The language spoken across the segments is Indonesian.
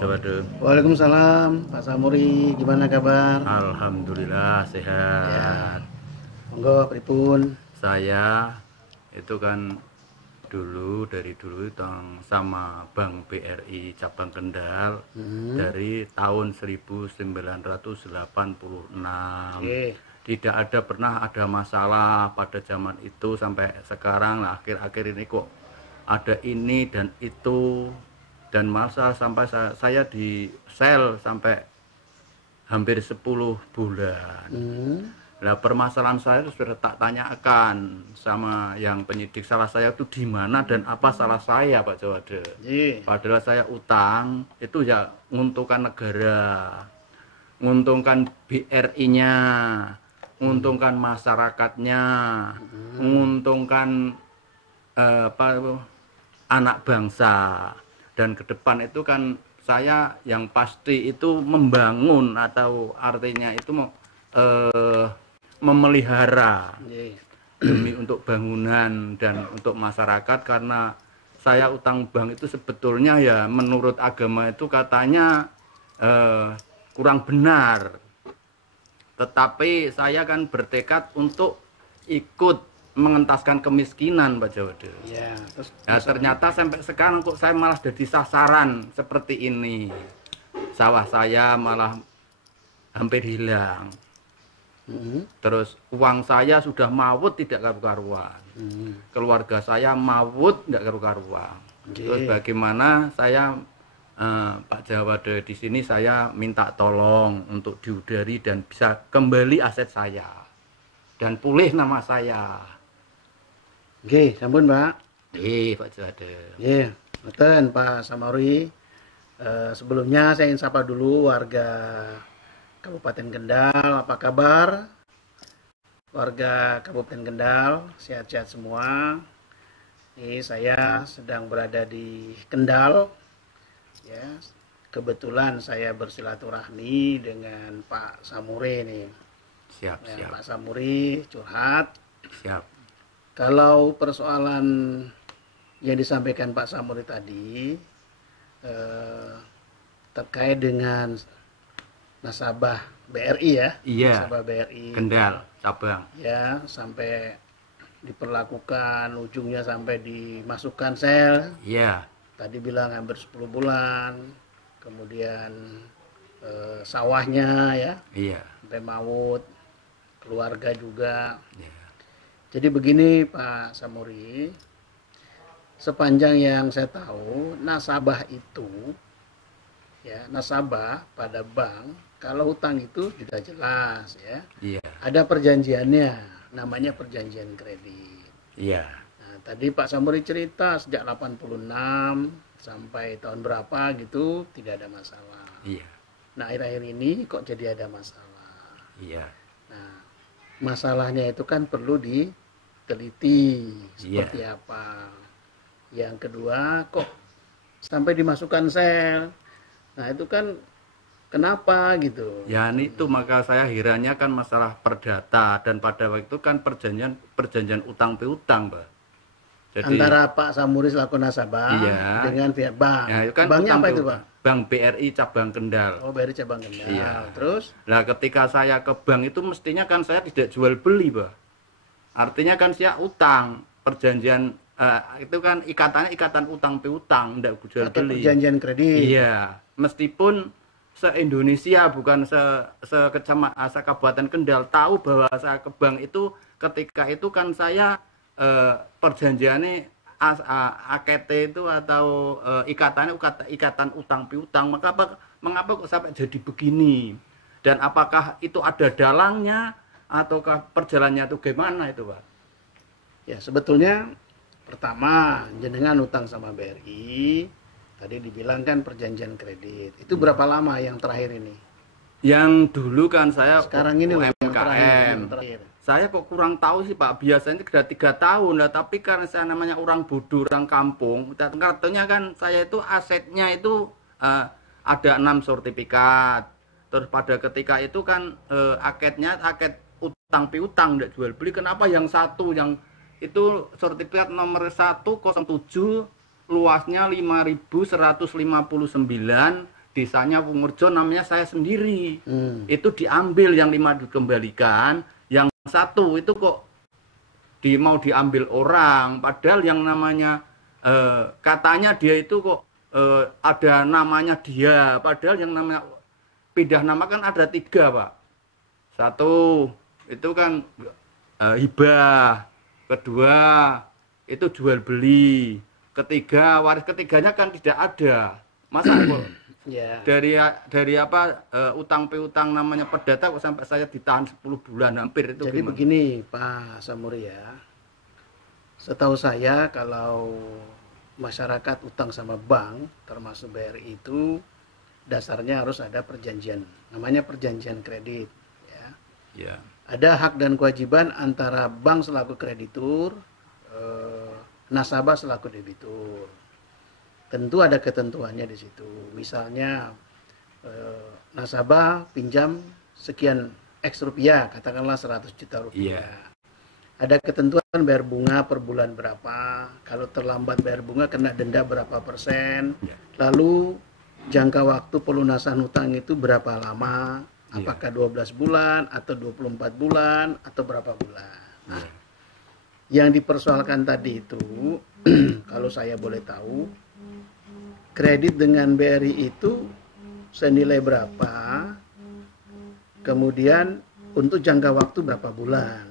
Jawade. Waalaikumsalam, Pak Samuri. Gimana kabar? Alhamdulillah Ya, sehat. monggo pripun? Saya itu kan dari dulu sama Bank BRI cabang Kendal dari tahun 1986. Oke. Tidak ada pernah ada masalah pada zaman itu sampai sekarang. Nah, akhir-akhir ini kok ada ini dan itu, dan masa sampai saya di sel sampai hampir 10 bulan. Nah, permasalahan saya itu sudah tak tanyakan sama yang penyidik, salah saya itu di mana dan apa salah saya, Pak Jawade. Padahal saya utang itu ya menguntungkan negara, menguntungkan BRI-nya, menguntungkan masyarakatnya, menguntungkan anak bangsa. Dan ke depan itu kan saya yang pasti itu membangun, atau artinya itu memelihara demi untuk bangunan dan untuk masyarakat. Karena saya utang bank itu sebetulnya ya menurut agama itu katanya kurang benar, tetapi saya kan bertekad untuk ikut mengentaskan kemiskinan, Pak Jawade. Ya, Nah, ternyata sampai sekarang kok saya malah jadi sasaran seperti ini. Sawah saya malah hampir hilang. Terus uang saya sudah maut tidak karu-karuan. Keluarga saya maut tidak karu-karuan. Terus bagaimana saya Pak Jawade di sini saya minta tolong untuk diudari dan bisa kembali aset saya dan pulih nama saya. Oke, sampun, Pak. Pak Jawade. Nggih, ngoten Pak Samuri. Sebelumnya saya ingin sapa dulu warga Kabupaten Kendal, apa kabar? Warga Kabupaten Kendal, sehat-sehat semua. Ini saya sedang berada di Kendal. Ya, kebetulan saya bersilaturahmi dengan Pak Samuri nih. Siap, Ya, siap. Pak Samuri curhat. Siap. Kalau persoalan yang disampaikan Pak Samuri tadi terkait dengan nasabah BRI ya, Iya. nasabah BRI Kendal cabang. ya, sampai diperlakukan ujungnya sampai dimasukkan sel. Iya. Tadi bilang hampir 10 bulan. Kemudian sawahnya ya Iya. sampai maut, keluarga juga. Iya. Jadi begini Pak Samuri, sepanjang yang saya tahu nasabah itu ya, nasabah pada bank kalau hutang itu sudah jelas ya. Iya. Ada perjanjiannya, namanya perjanjian kredit. Iya. Nah, tadi Pak Samuri cerita sejak 86 sampai tahun berapa gitu tidak ada masalah. Iya. Nah, akhir-akhir ini kok jadi ada masalah. Iya. Nah, masalahnya itu kan perlu diteliti seperti apa. Yang kedua, kok sampai dimasukkan sel. Nah, itu kan kenapa gitu. Ya itu maka saya hiranya kan masalah perdata, dan pada waktu itu kan perjanjian utang piutang, Pak. Jadi antara Pak Samuri selaku nasabah Iya. dengan pihak bank. Ya, itu kan Banknya utang apa itu, piutang. Pak? Bank BRI cabang Kendal. Oh, BRI cabang Kendal. Iya. Terus? Nah, ketika saya ke bank itu mestinya kan saya tidak jual beli, Pak. Artinya kan saya utang, perjanjian itu kan ikatan utang piutang, tidak jual Atau beli. perjanjian kredit. Iya, meskipun se-Indonesia bukan se-Kabupaten Kendal tahu bahwa saya ke bank itu ketika itu kan saya perjanjiannya AKT itu atau ikatan utang piutang. Mengapa kok sampai jadi begini? Dan apakah itu ada dalangnya ataukah perjalanannya itu gimana itu, Pak? Ya, sebetulnya pertama jenengan utang sama BRI, tadi dibilang kan perjanjian kredit. Itu berapa lama yang terakhir ini? Yang dulu kan saya Sekarang ini yang UMKM. terakhir. Saya kok kurang tahu sih, Pak. Biasanya sudah 3 tahun lah, tapi karena saya namanya orang bodoh, orang kampung, katanya kan saya itu asetnya itu ada 6 sertifikat. Terus pada ketika itu kan aket utang piutang tidak jual beli. Kenapa yang satu yang itu sertifikat nomor 107 luasnya 5.159 desanya Pungurjo namanya saya sendiri. Itu diambil yang 5 dikembalikan, yang 1 itu kok mau diambil orang, padahal yang namanya katanya dia itu kok ada namanya dia, padahal yang namanya pindah nama kan ada 3, Pak. 1 itu kan hibah, kedua itu jual beli, ketiga waris ketiganya kan tidak ada. Masa kok dari apa utang piutang namanya perdata kok sampai saya ditahan 10 bulan hampir itu. Jadi gimana? Begini Pak Samuri ya, setahu saya kalau masyarakat utang sama bank termasuk BRI itu dasarnya harus ada perjanjian, namanya perjanjian kredit ya. Ya. Ada hak dan kewajiban antara bank selaku kreditur, nasabah selaku debitur. Tentu ada ketentuannya di situ. Misalnya nasabah pinjam sekian X rupiah, katakanlah 100 juta rupiah. Ada ketentuan bayar bunga per bulan berapa. Kalau terlambat bayar bunga kena denda berapa persen. Lalu jangka waktu pelunasan hutang itu berapa lama? Apakah 12 bulan atau 24 bulan atau berapa bulan? Nah, yang dipersoalkan tadi itu kalau saya boleh tahu, kredit dengan BRI itu senilai berapa? Kemudian untuk jangka waktu berapa bulan?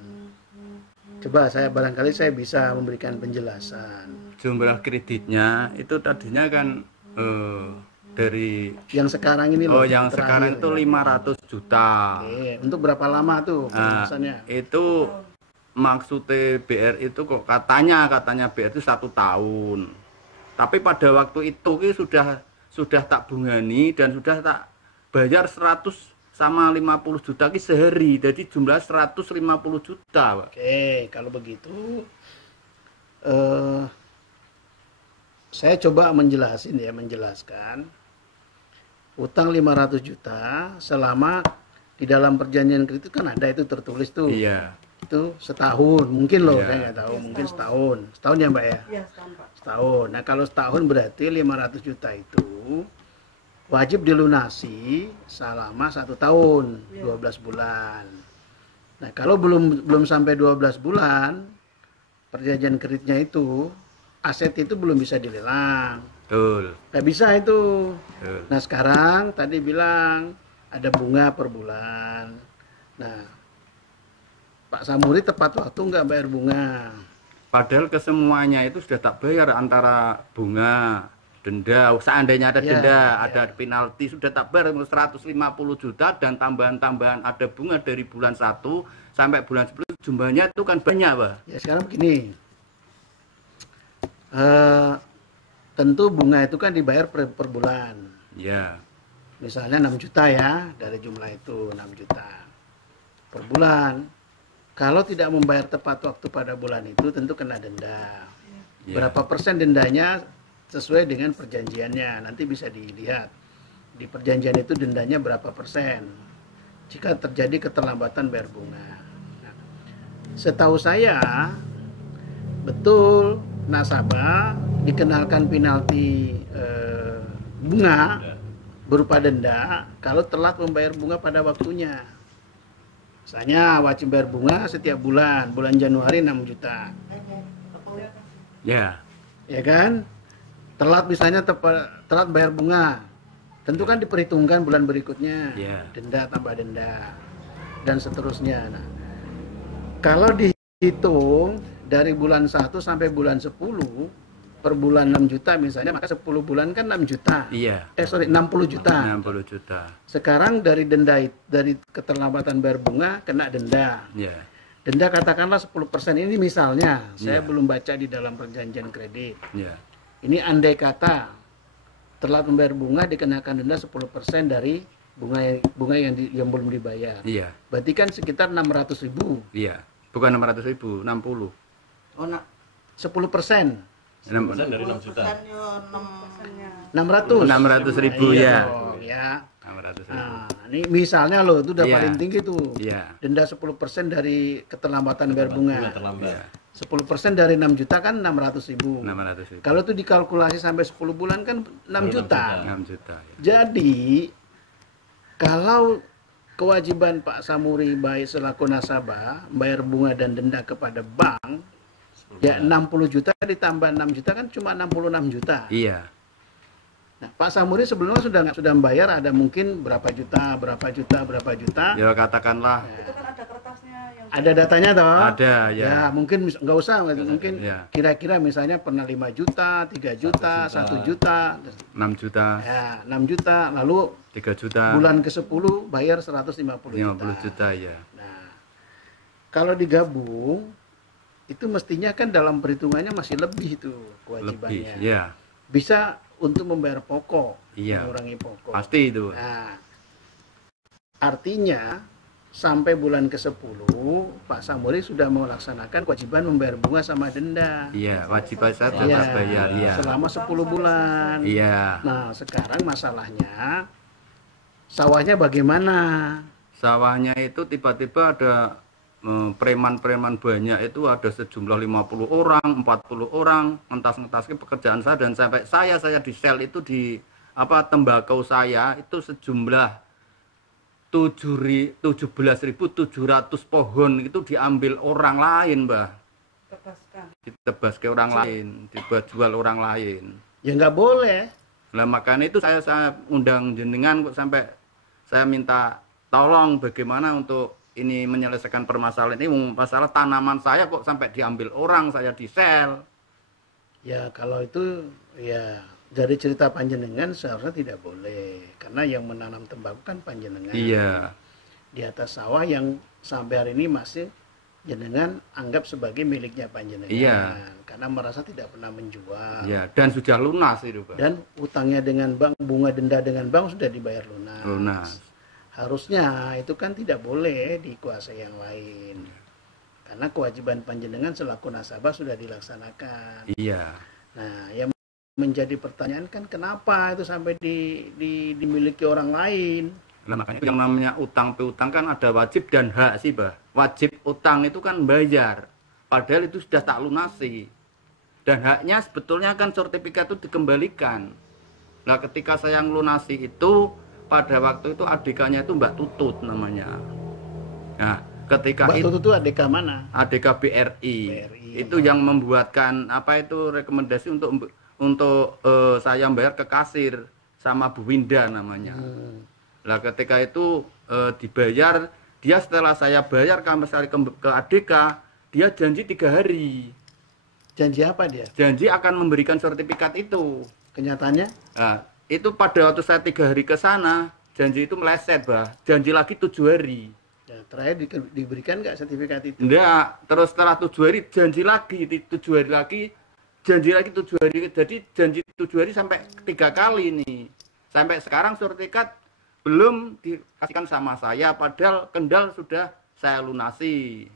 Coba barangkali saya bisa memberikan penjelasan. Jumlah kreditnya itu tadinya kan dari yang sekarang ini loh. Yang sekarang itu 500 juta. Oke, untuk berapa lama tuh pelunasannya? Itu maksudnya BRI itu kok katanya BRI itu 1 tahun. Tapi pada waktu itu sudah tak bungani dan sudah tak bayar 100 sama 50 juta sehari. Jadi jumlah 150 juta, Pak. Oke, kalau begitu saya coba menjelaskan utang 500 juta selama di dalam perjanjian kredit kan ada itu tertulis tuh. Iya. Itu setahun, mungkin loh, saya nggak tahu, mungkin setahun. Setahun ya Mbak ya? Iya, setahun Pak. Setahun. Nah kalau setahun berarti 500 juta itu wajib dilunasi selama 1 tahun, 12 bulan. Nah kalau belum sampai 12 bulan, perjanjian kreditnya itu, aset itu belum bisa dilelang. Betul. Nggak bisa itu. Betul. Nah sekarang tadi bilang ada bunga per bulan. Nah Pak Samuri tepat waktu nggak bayar bunga. Padahal kesemuanya itu sudah tak bayar antara bunga, denda, seandainya ada denda, ada penalti sudah tak bayar 150 juta dan tambahan-tambahan ada bunga dari bulan 1 sampai bulan 10 jumlahnya itu kan banyak, Pak. Ya sekarang begini. Tentu bunga itu kan dibayar per bulan. Ya. Misalnya 6 juta ya, dari jumlah itu 6 juta per bulan. Kalau tidak membayar tepat waktu pada bulan itu tentu kena denda. Ya. Berapa persen dendanya sesuai dengan perjanjiannya. Nanti bisa dilihat di perjanjian itu dendanya berapa persen jika terjadi keterlambatan bayar bunga. Nah, setahu saya betul nasabah dikenalkan penalti bunga berupa denda kalau telat membayar bunga pada waktunya. Misalnya wajib bayar bunga setiap bulan Januari 6 juta. Ya. Ya kan? Telat misalnya telat bayar bunga. Tentu kan diperhitungkan bulan berikutnya. Denda tambah denda dan seterusnya. Nah, kalau dihitung dari bulan 1 sampai bulan 10 per bulan 6 juta misalnya, maka 10 bulan kan 6 juta. Iya. 60 juta. 60 juta. Sekarang dari denda, dari keterlambatan bayar bunga kena denda. Iya. Denda katakanlah 10% ini misalnya, saya belum baca di dalam perjanjian kredit. Iya. Ini andai kata telat membayar bunga dikenakan denda 10% dari bunga yang belum dibayar. Iya. Berarti kan sekitar 600.000. Iya. Bukan 600.000, 60. Oh, nak 10%. 10% dari 6 juta. 600.000 ya. Ya. 600.000. Nah, ini misalnya loh itu udah Iya. paling tinggi tuh. Iya. Denda 10% dari keterlambatan bayar bunga. Terlambat. Iya. 10% dari 6 juta kan 600.000. 600 ribu. Kalau itu dikalkulasi sampai 10 bulan kan 6 juta. 6 juta. Ya. Jadi kalau kewajiban Pak Samuri baik selaku nasabah bayar bunga dan denda kepada bank, ya 60 juta ditambah 6 juta kan cuma 66 juta. Iya. Nah, Pak Samuri sebelumnya sudah membayar ada mungkin berapa juta. Ya katakanlah Itu kan ada kertasnya yang Ada datanya toh? ada ya. Ya, mungkin nggak usah, mungkin Ya. kira-kira misalnya pernah 5 juta, 3 juta, 1 juta. 6 juta, Ya, 6 juta, lalu 3 juta, bulan ke-10 bayar 150 50 juta. juta ya. Nah, kalau digabung itu mestinya kan dalam perhitungannya masih lebih itu Lebih kewajibannya. ya. Bisa untuk membayar pokok, Iya. mengurangi pokok. Pasti itu. Nah, artinya sampai bulan ke-10 Pak Samuri sudah melaksanakan kewajiban membayar bunga sama denda. Iya, wajib saya Iya, tetap bayar ya. selama 10 bulan. Iya. Nah, sekarang masalahnya sawahnya bagaimana? Sawahnya itu tiba-tiba ada preman-preman banyak, itu ada sejumlah 50 orang, 40 orang ngentas-ngentasin pekerjaan saya, dan sampai saya di sel itu di tembakau saya itu sejumlah 17.700 pohon itu diambil orang lain, Mbah. bebaskan. Ditebas ke orang lain, dijual orang lain. Ya nggak boleh. Nah, makanya itu saya undang jenengan kok, sampai saya minta tolong bagaimana untuk ini menyelesaikan permasalahan ini. Masalah tanaman saya kok sampai diambil orang, saya di sel. Ya kalau itu ya dari cerita panjenengan seharusnya tidak boleh, karena yang menanam tembakau kan panjenengan. Iya. Di atas sawah yang sampai hari ini masih jenengan anggap sebagai miliknya panjenengan. Iya. Karena merasa tidak pernah menjual. Iya, dan sudah lunas itu, Pak. Dan utangnya dengan bank, bunga denda dengan bank sudah dibayar lunas. Lunas. Harusnya itu kan tidak boleh dikuasai yang lain. Karena kewajiban panjenengan selaku nasabah sudah dilaksanakan. Iya. Nah, yang menjadi pertanyaan kan kenapa itu sampai dimiliki orang lain? Nah, makanya itu yang namanya utang piutang kan ada wajib dan hak sih, Bah. Wajib utang itu kan bayar, padahal itu sudah tak lunasi. Dan haknya sebetulnya kan sertifikat itu dikembalikan. Nah, ketika saya ngelunasi itu, pada waktu itu ADK-nya itu Mbak Tutut namanya. Nah, ketika Mbak Tutut itu ADK mana? ADK BRI, BRI. itu yang membuatkan rekomendasi untuk saya bayar ke kasir sama Bu Winda namanya. Lah ketika itu dibayar, dia setelah saya bayar ke ADK, dia janji 3 hari. Janji apa dia? Janji akan memberikan sertifikat itu. Kenyataannya? Nah, itu pada waktu saya 3 hari ke sana, janji itu meleset, Bah. Janji lagi 7 hari. Ya, terakhir diberikan nggak sertifikat itu? Enggak, terus setelah 7 hari janji lagi, 7 hari lagi, janji lagi 7 hari. Jadi janji 7 hari sampai 3 kali nih. Sampai sekarang sertifikat belum dikasihkan sama saya, padahal Kendal sudah saya lunasi.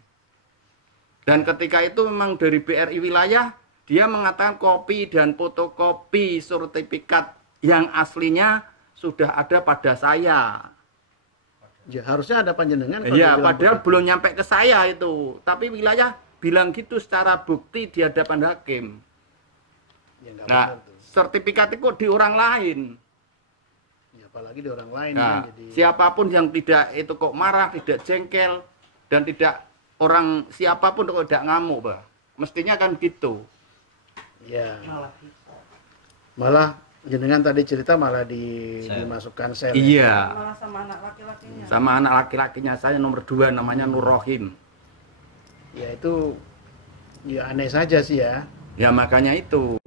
Dan ketika itu memang dari BRI wilayah, dia mengatakan kopi dan fotokopi sertifikat yang aslinya sudah ada pada saya. Ya, harusnya ada panjenengan. kalau Iya, dibilang padahal begitu. belum nyampe ke saya itu. Tapi wilayah bilang gitu secara bukti di hadapan hakim. Ya, nggak Nah, benar tuh. sertifikat itu di orang lain. Ya, apalagi di orang lain Nah, kan, jadi siapapun yang tidak itu kok marah, tidak jengkel, dan tidak orang siapapun kok tidak ngamuk, Bah. Mestinya kan gitu. ya Malah bisa. malah jenengan tadi cerita malah dimasukkan sel. Iya. Malah sama anak laki-lakinya. Sama anak laki-lakinya saya nomor 2 namanya Nur Rohim. Ya itu ya aneh saja sih ya. Ya makanya itu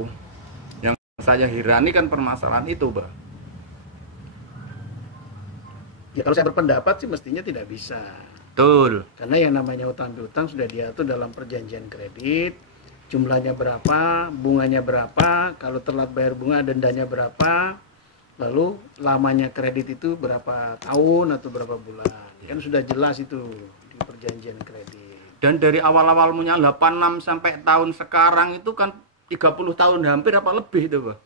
yang saya hirani kan permasalahan itu, Bah. Ya kalau saya berpendapat sih mestinya tidak bisa. Betul. Karena yang namanya utang piutang sudah diatur dalam perjanjian kredit, jumlahnya berapa, bunganya berapa, kalau telat bayar bunga dendanya berapa, lalu lamanya kredit itu berapa tahun atau berapa bulan. Kan sudah jelas itu di perjanjian kredit. Dan dari awal-awal punya 86 sampai tahun sekarang itu kan 30 tahun hampir apa lebih itu, Bah.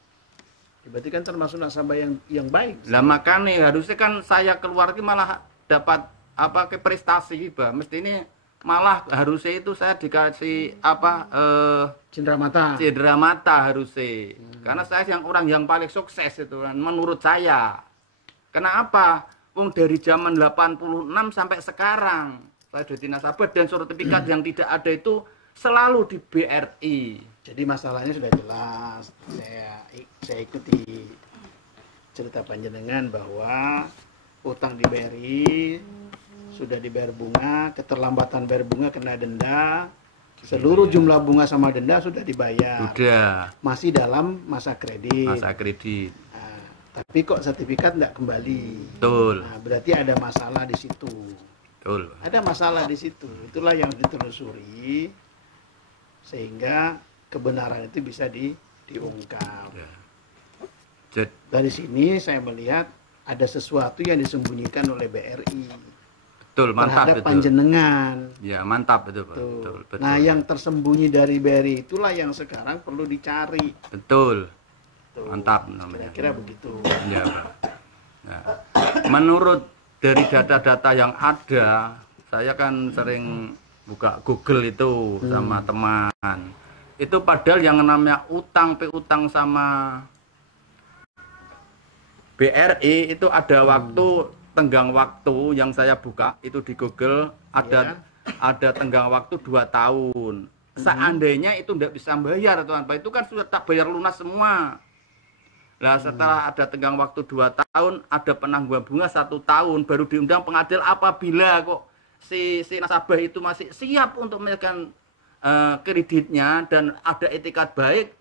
Berarti kan termasuk nasabah yang baik. Lah makanya harusnya kan saya keluar ini malah dapat ke prestasi, Bah. Mesti ini malah harusnya itu saya dikasih Cindera mata. cedera mata harusnya. Karena saya orang yang paling sukses itu kan menurut saya. Kenapa? Wong dari zaman 86 sampai sekarang saya jadi nasabah dan sertifikat yang tidak ada itu selalu di BRI. Jadi masalahnya sudah jelas. Saya ikuti cerita panjenengan bahwa utang di BRI sudah dibayar bunga, keterlambatan bayar bunga kena denda, seluruh jumlah bunga sama denda sudah dibayar. Sudah. Masih dalam masa kredit. Masa kredit. Nah, tapi kok sertifikat tidak kembali. Betul. Nah, berarti ada masalah di situ. Betul. Ada masalah di situ. Itulah yang ditelusuri sehingga kebenaran itu bisa diungkap. Ya. Jadi, Dari sini saya melihat ada sesuatu yang disembunyikan oleh BRI betul, mantap terhadap betul. panjenengan. Ya, mantap betul, Pak. Tuh. Betul, betul. Nah, yang tersembunyi dari BRI itulah yang sekarang perlu dicari. Betul. Tuh. Mantap namanya. Kira-kira begitu. Ya, Pak. Nah, menurut dari data-data yang ada, saya kan sering buka Google itu sama teman. Itu padahal yang namanya utang piutang sama BRI itu ada waktu tenggang waktu yang saya buka itu di Google ada tenggang waktu 2 tahun. Seandainya itu tidak bisa bayar tuan, Pak, itu kan sudah tak bayar lunas semua. Nah, setelah ada tenggang waktu 2 tahun, ada penangguhan bunga 1 tahun, baru diundang pengadilan apabila kok si nasabah itu masih siap untuk menyelesaikan kreditnya dan ada etikat baik,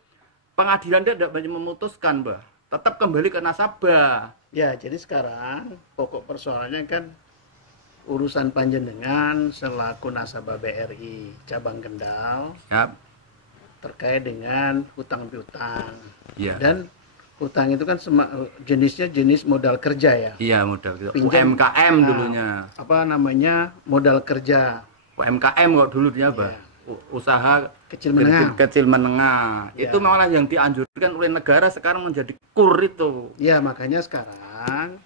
pengadilan dia tidak banyak memutuskan, Mbak. Tetap kembali ke nasabah. Ya, jadi sekarang pokok persoalannya kan urusan panjenengan selaku nasabah BRI cabang Kendal Ya. terkait dengan hutang piutang. Iya. Dan hutang itu kan jenisnya jenis modal kerja ya. Iya, modal gitu. Pinjam. UMKM Nah, dulunya. Apa namanya? Modal kerja. UMKM kok dulu dia, Mbak. Iya. Usaha Kecil menengah. kecil menengah. Ya. Itu malah yang dianjurkan oleh negara sekarang menjadi kur itu. Ya, makanya sekarang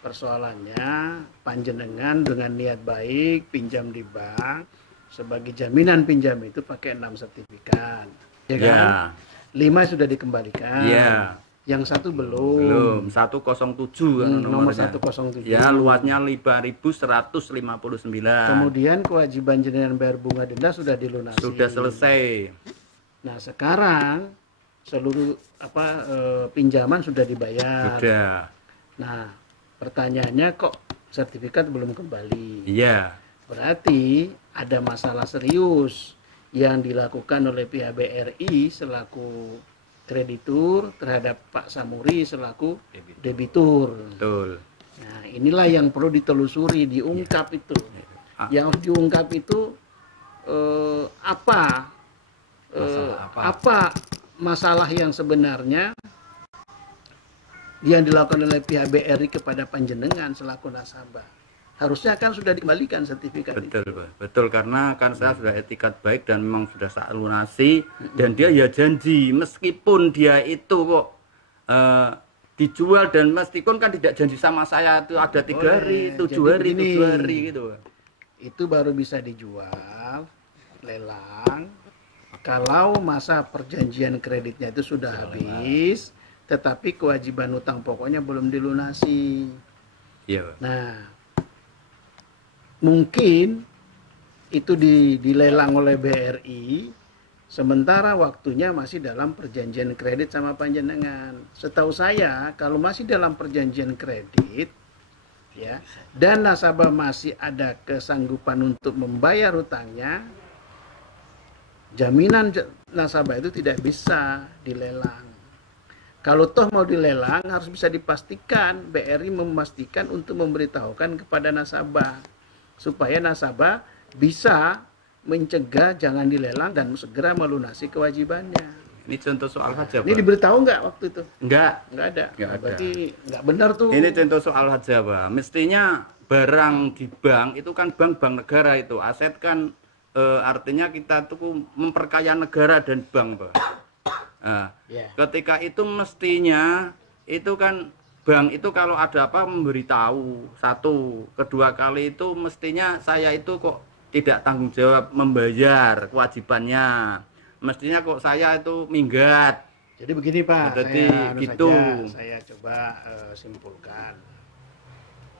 persoalannya panjenengan dengan niat baik pinjam di bank sebagai jaminan pinjam itu pakai 6 sertifikat. Ya kan? Ya. 5 sudah dikembalikan. Iya. Yang 1 belum. Belum 107 kan Nomor nomornya. 107. Ya, luasnya 5.159. Kemudian kewajiban jenengan bayar bunga denda sudah dilunasi. Sudah selesai. Nah, sekarang seluruh pinjaman sudah dibayar. Sudah. Nah, pertanyaannya kok sertifikat belum kembali? Iya. Berarti ada masalah serius yang dilakukan oleh pihak BRI selaku kreditur terhadap Pak Samuri selaku debitur. Betul. Nah, inilah yang perlu ditelusuri, diungkap itu. Yang harus diungkap itu apa masalah yang sebenarnya yang dilakukan oleh pihak BRI kepada panjenengan selaku nasabah. Harusnya kan sudah dikembalikan sertifikat Betul, itu. Pak. Betul, karena kan saya sudah etikat baik dan memang sudah saya lunasi dan dia ya janji meskipun dia itu kok dijual dan meskipun kan tidak janji sama saya itu ada 3 hari, 7 hari, 7 hari gitu. Itu baru bisa dijual lelang kalau masa perjanjian kreditnya itu sudah habis tetapi kewajiban utang pokoknya belum dilunasi. Iya, Pak. Nah, mungkin itu dilelang oleh BRI sementara waktunya masih dalam perjanjian kredit sama panjenengan. Setahu saya kalau masih dalam perjanjian kredit ya dan nasabah masih ada kesanggupan untuk membayar hutangnya, jaminan nasabah itu tidak bisa dilelang. Kalau toh mau dilelang harus bisa dipastikan, BRI memastikan untuk memberitahukan kepada nasabah supaya nasabah bisa mencegah jangan dilelang dan segera melunasi kewajibannya. Ini contoh soal saja, Ini Pak. diberitahu nggak waktu itu? Enggak. Nggak ada. Nggak ada. Berarti nggak benar tuh. Ini contoh soal saja, Pak. Mestinya barang di bank itu kan bank negara itu. Aset kan artinya kita tuh memperkaya negara dan bank, Pak. Nah, ketika itu mestinya itu kan bank itu kalau ada apa memberitahu, 1, kedua kali itu mestinya saya itu kok tidak tanggung jawab membayar kewajibannya. Mestinya kok saya itu minggat. Jadi begini Pak, Jadi saya gitu. saya coba simpulkan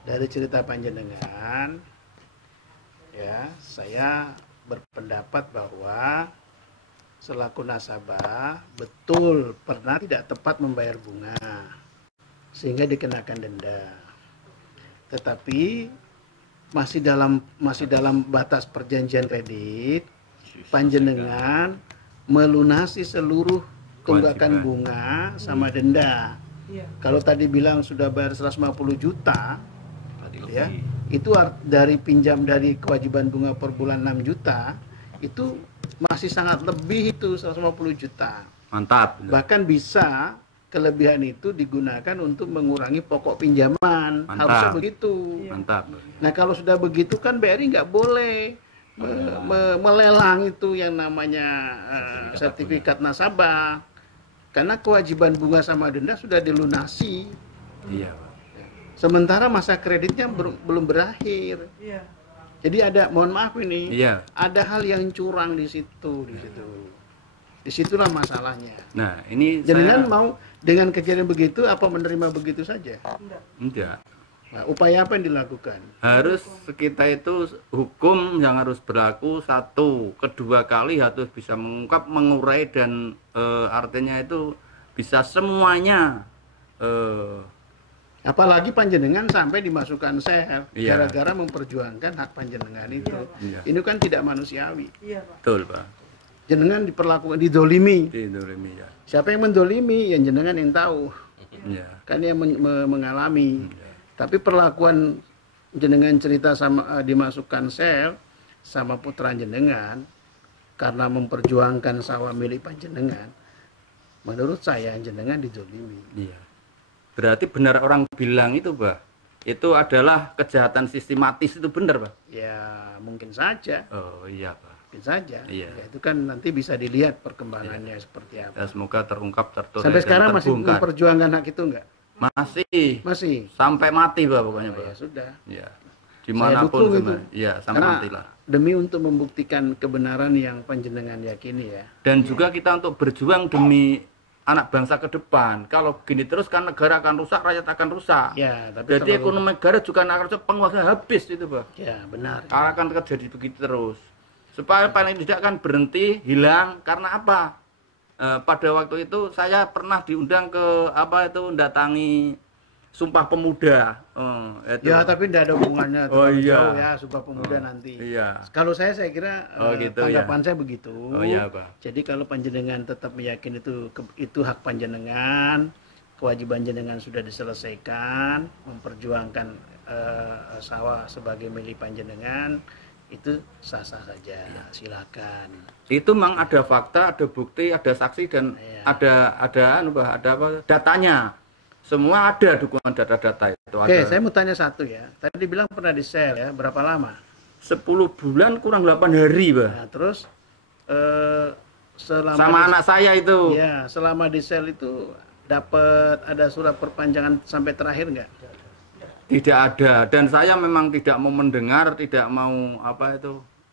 dari cerita panjenengan, ya saya berpendapat bahwa selaku nasabah betul pernah tidak tepat membayar bunga sehingga dikenakan denda. Tetapi masih dalam batas perjanjian kredit, panjenengan melunasi seluruh tunggakan bunga sama denda. Iya. Kalau tadi bilang sudah bayar 150 juta, ya, itu dari pinjam dari kewajiban bunga per bulan 6 juta, itu masih sangat lebih itu 150 juta. Mantap. Bahkan bisa kelebihan itu digunakan untuk mengurangi pokok pinjaman. Mantap. Harusnya begitu. Mantap. Nah kalau sudah begitu kan BRI nggak boleh melelang itu yang namanya sertifikat nasabah. Karena kewajiban bunga sama denda sudah dilunasi. Iya, Pak. Sementara masa kreditnya belum berakhir. Iya. Jadi mohon maaf ini, Iya. ada hal yang curang di situ. Disitulah masalahnya. Nah, ini Jangan saya mau dengan kejadian begitu apa menerima begitu saja. enggak. Nah, upaya apa yang dilakukan? Harus kita itu hukum yang harus berlaku satu, kedua kali harus bisa mengungkap, mengurai dan artinya itu bisa semuanya. Apalagi panjenengan sampai dimasukkan sel Iya. gara-gara memperjuangkan hak panjenengan itu. Iya. Ini kan tidak manusiawi. Iya, Pak. Betul, Pak. Jenengan diperlakukan didolimi. Di Indonesia. Ya. Siapa yang mendolimi? Yang jenengan yang tahu. Iya. Kan yang mengalami. Tapi perlakuan jenengan cerita sama dimasukkan sel sama putra jenengan karena memperjuangkan sawah milik panjenengan. Menurut saya jenengan didolimi. Iya. Berarti benar orang bilang itu, Pak. Itu adalah kejahatan sistematis, itu benar, Pak? Ya mungkin saja. Oh, iya, Pak. Mungkin saja. Iya. Ya, itu kan nanti bisa dilihat perkembangannya seperti apa. Ya, semoga terungkap, tertulis, Sampai dan sekarang masih terbongkar. memperjuangkan hak itu enggak? Masih. Masih. Sampai mati, Pak, pokoknya, Oh, ya Pak. sudah. Ya. Saya Dimanapun dukung itu. sebenarnya. Iya, sampai Karena mati lah. demi untuk membuktikan kebenaran yang panjenengan yakini ya. Dan juga kita untuk berjuang demi anak bangsa ke depan. Kalau gini terus kan negara akan rusak, rakyat akan rusak. Ya, tapi Jadi ekonomi negara juga akan rusak, penguasa habis itu, Pak. Ya, benar. Kalau akan terjadi begitu terus. Supaya paling tidak kan berhenti, hilang, karena apa? Pada waktu itu saya pernah diundang ke mendatangi Sumpah Pemuda. Itu. Ya, tapi tidak ada hubungannya Oh, terlalu iya. jauh ya Sumpah Pemuda nanti. Iya. Kalau saya kira Oh, gitu, tanggapan ya. saya begitu. Oh, iya, Pak. Jadi kalau panjenengan tetap meyakini itu hak panjenengan, kewajiban jenengan sudah diselesaikan, memperjuangkan sawah sebagai milik panjenengan, itu sah-sah saja. Silakan. Itu memang ada fakta, ada bukti, ada saksi dan Iya. ada apa? Datanya. Semua ada dukungan data-data itu. Oke, Ada. saya mau tanya satu ya. Tadi bilang pernah di sel ya, berapa lama? 10 bulan kurang 8 hari, Pak. Nah, terus selama Sama di- anak saya itu. Ya, selama di sel itu dapat ada surat perpanjangan sampai terakhir nggak? Tidak ada, dan saya memang tidak mau mendengar, tidak mau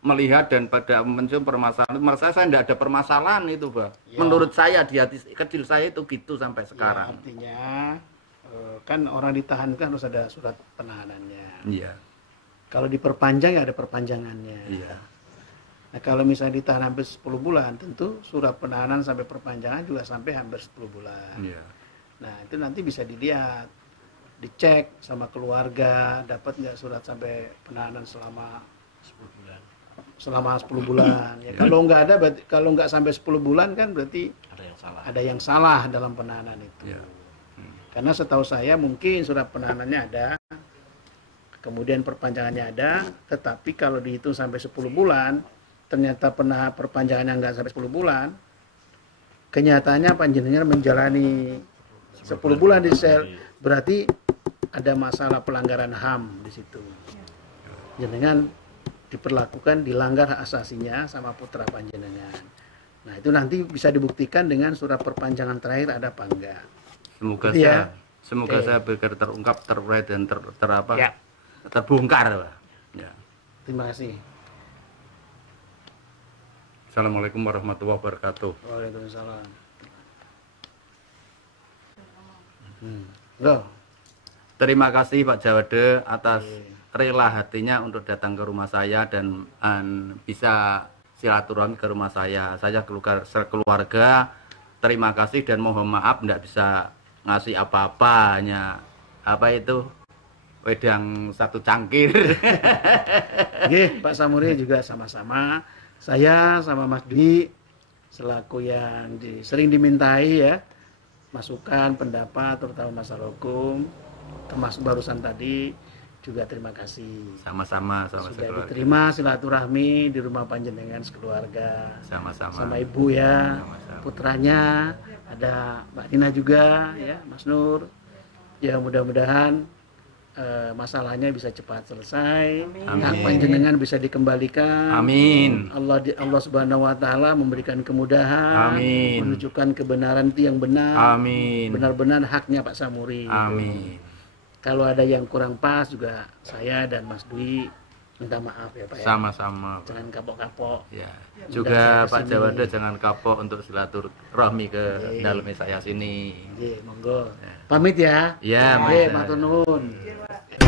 melihat dan pada mencium permasalahan. Menurut saya tidak ada permasalahan itu, Pak. Ya. Menurut saya di hati kecil saya itu gitu sampai Ya, sekarang. artinya kan orang ditahan kan harus ada surat penahanannya. Iya, Kalau diperpanjang ya ada perpanjangannya. iya. Nah, kalau misalnya ditahan hampir 10 bulan, tentu surat penahanan sampai perpanjangan juga sampai hampir 10 bulan. Iya. Nah, itu nanti bisa dilihat, dicek sama keluarga, dapat nggak surat sampai penahanan selama 10 bulan. Selama 10 bulan. Ya, kalau nggak ada, kalau nggak sampai 10 bulan kan berarti ada yang salah dalam penahanan itu. Iya. Karena setahu saya mungkin surat penahanannya ada, kemudian perpanjangannya ada, tetapi kalau dihitung sampai 10 bulan, ternyata perpanjangannya nggak sampai 10 bulan, kenyataannya panjenengan menjalani 10 bulan di sel, berarti ada masalah pelanggaran HAM di situ. Jenengan diperlakukan dilanggar hak asasinya sama putra panjenengan. Nah, itu nanti bisa dibuktikan dengan surat perpanjangan terakhir ada apa enggak. Semoga Gitu ya. semoga Oke. saya pikir terungkap, terurai dan Ya. terbongkar, Pak. Ya. Terima kasih. Assalamualaikum warahmatullahi wabarakatuh. Waalaikumsalam. Loh, Terima kasih Pak Jawade atas rela hatinya untuk datang ke rumah saya dan bisa silaturahmi ke rumah saya. Saya sekeluarga terima kasih dan mohon maaf tidak bisa ngasih apa-apa, hanya apa itu wedang satu cangkir. Oke, Pak Samuri juga sama-sama. Saya sama Mas Dwi selaku yang sering dimintai ya masukan, pendapat, terutama masalah hukum, termasuk barusan tadi juga terima kasih. Sama-sama Sudah sekeluarga. diterima silaturahmi di rumah panjenengan sekeluarga. Sama-sama. Sama ibu ya, Sama-sama. putranya, ada Mbak Tina juga ya, Mas Nur. Ya mudah-mudahan masalahnya bisa cepat selesai, Amin. hak panjenengan bisa dikembalikan. Amin. Allah Subhanahu wa taala memberikan kemudahan, Amin. menunjukkan kebenaran itu yang benar. Amin. Benar-benar haknya Pak Samuri. Amin. Kalau ada yang kurang pas juga saya dan Mas Dwi minta maaf ya Pak ya. Sama-sama. Pak. Jangan kapok-kapok. Ya. Undang Juga saya ke Pak sini. Jawade jangan kapok untuk silaturahmi ke Oke. dalamnya saya sini. Oke, monggo. Pamit ya. Ya, Oke, Mas. matur nuwun. Oke, Pak.